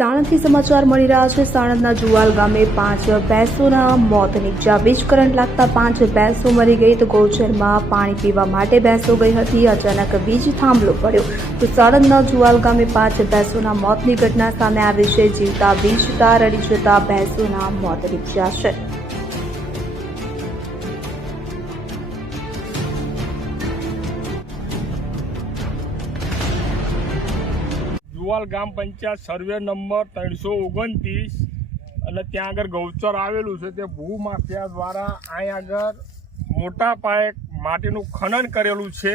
સાણંદથી સમાચાર મળી રહ્યા છે. સાણંદના જુવાલ ગામે પાંચ ભેંસોના મોત નીપજ્યા વીજ કરંટ લાગતા પાંચ ભેંસો મરી ગઈ તો ગૌચરમાં પાણી પીવા માટે ભેંસો ગઈ હતી. અચાનક વીજ થાંભલો પડ્યો. તો સાણંદના જુવાલ ગામે પાંચ ભેંસોના મોતની ઘટના સામે આવી છે. જીવતા વીજ તાર અડી જતા ભેંસોના મોત નીપજ્યા છે. જુવાલ ગ્રામ પંચાયત સર્વે નંબર ત્રણસો ઓગણત્રીસ. અને ત્યાં આગળ ગૌચર આવેલું છે તે ભૂમાફિયા દ્વારા અહીં આગળ મોટા પાયે માટીનું ખનન કરેલું છે.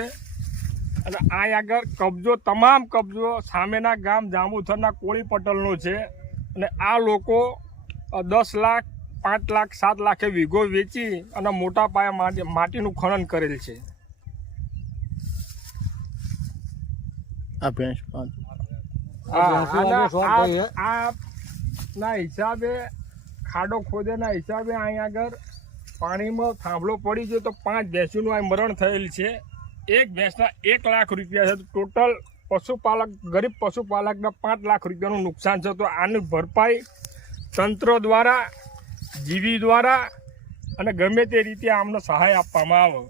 અને અહીં આગળ કબજો, તમામ કબજો સામેના ગામ જાંબુથરના કોળી પટેલનો છે. અને આ લોકો દસ લાખ, પાંચ લાખ, સાત લાખે વીઘો વેચી અને મોટા પાયે માટી, માટીનું ખનન કરેલ છે. આ ના હિસાબે ખાડો ખોદેના હિસાબે અહીં આગળ પાણીમાં થાંભલો પડી ગયો તો પાંચ ભેંસોનું અહીં મરણ થયેલ છે. એક ભેંસના એક લાખ રૂપિયા છે. તો ટોટલ પશુપાલક ગરીબ પશુપાલકના પાંચ લાખ રૂપિયાનું નુકસાન છે. તો આની ભરપાઈ તંત્ર દ્વારા જીવી દ્વારા અને ગમે તે રીતે આમને સહાય આપવામાં આવે.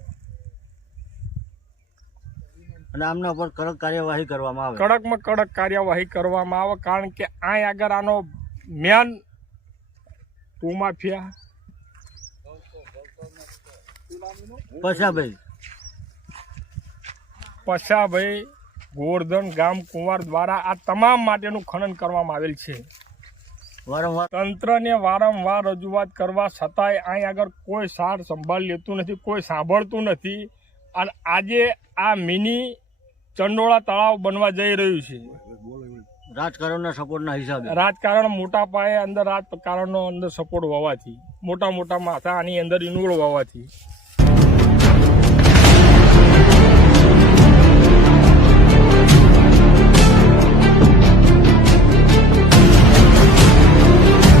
અને આમના પર કડક કાર્યવાહી કરવામાં આવે. કડકમાં કડક કાર્યવાહી કરવામાં આવે કારણ કે અહીં આગળ આનો મેન ભૂમાફિયા. પછાભાઈ પછાભાઈ ગોવર્ધન ગામ કુંવાર દ્વારા આ તમામ માટેનું ખનન કરવામાં આવેલ છે. તંત્રને વારંવાર રજૂઆત કરવા છતાંય અહીં આગળ કોઈ સાર સંભાળ લેતું નથી કોઈ સાંભળતું નથી. અને આજે આ મિની ચંડોળા તળાવ બનવા જઈ રહ્યું છે. રાજકારણના સપોર્ટના હિસાબે. રાજકારણ મોટા પાયે અંદર રાજકારણનો અંદર સપોર્ટ હોવાથી મોટા મોટા માથા આની અંદર ઇન્વોલ્વ હોવાથી